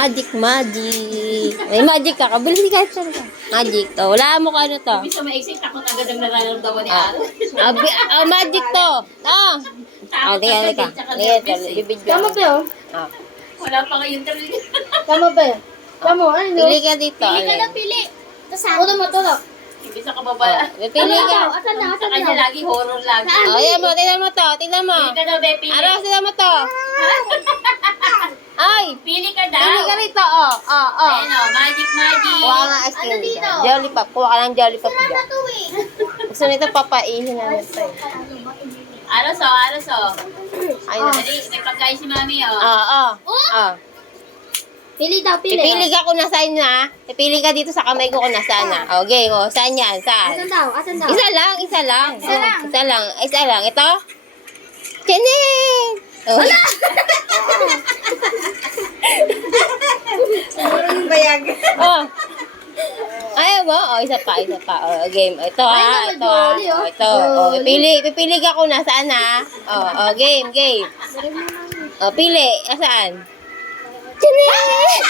Magic. May magic ka. Kabili kahit saan ka. Magic to. Wala mo ka ano to. Ibig sa maising, takot agad ang nararamdaman ni Ah. Aaron. Magic to. Tingnan. Bibidyo. Tama ba yun? Wala pa kayong talaga. Tama ba yun? Tama, ano? Pili ka dito. Pili ka Alin. na pili. Tulog mo, tulog. Ibig sa kababala. Pili ka. Asan na, Sa asan kanya na? lagi horror lagi. Tingnan mo to. Tingnan mo. Pili ka daw, be. Pili. Tingnan mo to. Ay. Pili ka daw. Pili ka rito. Ayan o, magic. Kuha nga ice cream dito. Jollipop. Kuha ka ng Jollipop dyan. Gusto nito papaihin na ito. Aros. Ayun. Dali, may pagkain si mami o. Pili daw, pili. Pipili ka kung nasaan na. Pipili ka dito sa kamay ko kung nasaan na. Okay, saan yan? Saan? Asan daw? Asan daw? Isa lang. Isa lang. Ito? Tinig! Wala! Bayag. Ayaw mo? Isa pa. Game. Ito Ay, ito Jolly, oh. Ito. Pipili ka kung nasaan na. Game. Pili. Saan? Tinig!